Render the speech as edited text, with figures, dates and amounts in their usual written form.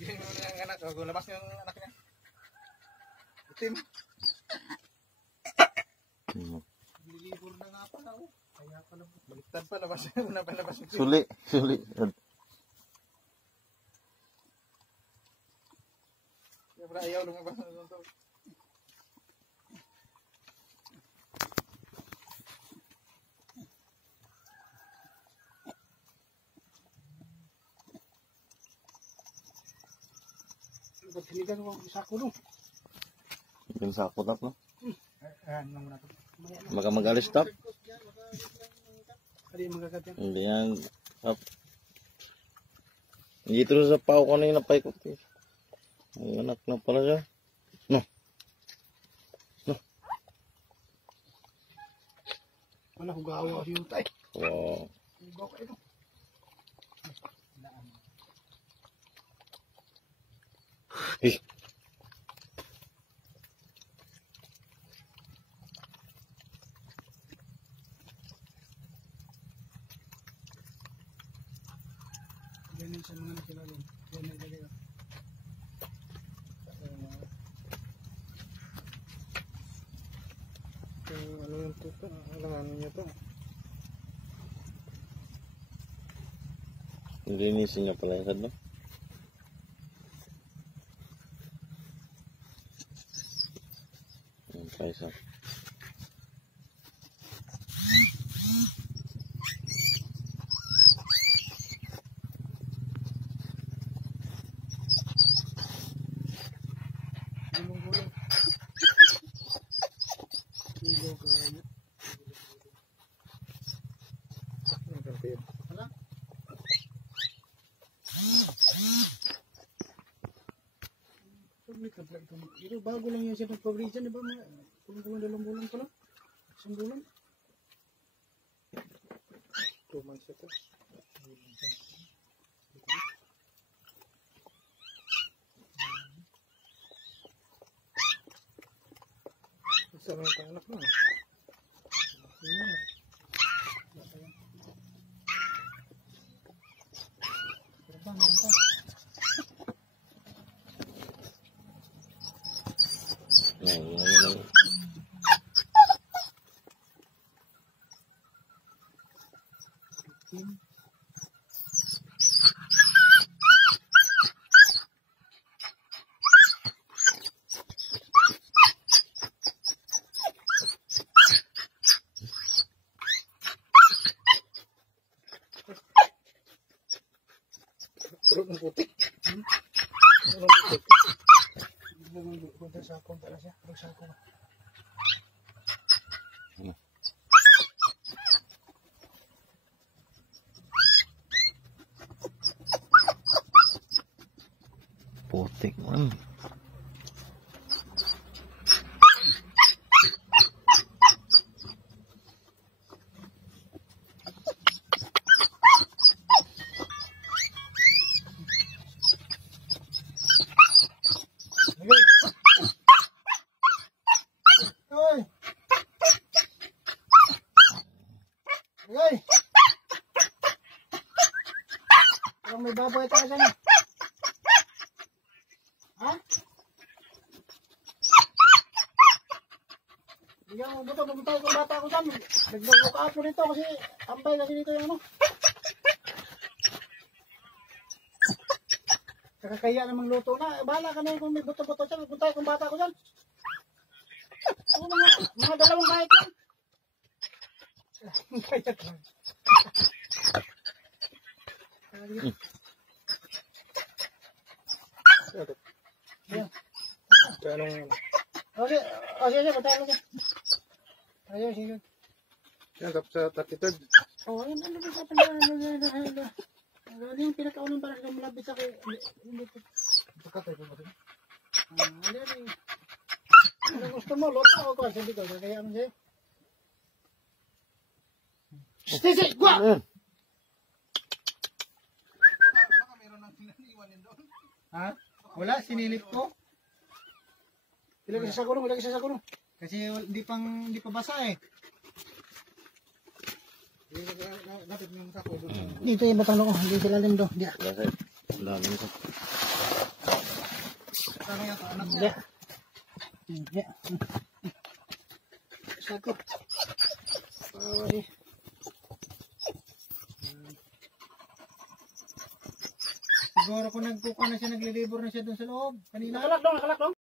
Bigyan mo na yung anak. Labas niya yung anak niya. Itim. Libur na nga pala. Kaya pala. Baliktad pa. Labas yung Suli. Siyempre ayaw lumabas na ito. Pagkiligan ko ang sako no. Yung sako tap no? Ayan lang muna ito. Baka mag-alis tap? Hindi magagad yan. Hindi yan. Tap. Dito sa pao ko na yung napaikot. Ang anak na pala siya. No. Wala, hugawa ako yung tay. Wow. Hugawa ka ito. Eh. Ganyan sa mga nakilalim. Ganyan lagay. Ano yung ito? Alangan niyo ito. Linisin niya pala yung no? Yung paisa. Gulong-gulong. Gulong kayo. Ang kapit. Hala? Pero bago lang yan siya nagpabrisan, di ba? Kulang-kulang 2 bulan pa lang. 1 bulan. 2 months ito. Isa lang yung anak mo. Purot ng putik. Purot ng putik. Punta sa akong pala siya. Purot sa akong. Putik man. Ay! Parang may baboy tayo dyan eh. Ha? Bigyan mo buto, pumunta ko bata ko dyan. Nagbago ka po nito kasi tambay kasi dito yung ano. Kakakaya namang luto na. Bahala ka na kung may buto-buto dyan. Pumunta ko bata ko dyan. Ano mga dalawang kahit yan. Kaya ka. Sige, patay mo siya. Ayaw, sige. Yan, tapos sa 33rd. Oo, yan, ano ba sa pala, ano yung pinakaunang parang na malapit sa kayo. Hindi ko. Pagkatay ko ba siya? Ano gusto mo, loto ako ko, sabi ko, kaya mo sa'yo. Stacey, gwa! Baka meron nang tinaniwan yun doon. Ha? Wala, sinilip ko. Ilagay sa kulong, ilagay sa kulong. Kasi hindi pa basa eh. Dito yung batang loob, hindi sila rin doon. Dami ito. Ano yan? Anak Hindi. niya. Hindi. Sagot. Ay. Siguro kung nagpuka na siya, naglilibor na siya dun sa loob. Kanina. Nakalak dong, nakalak dong.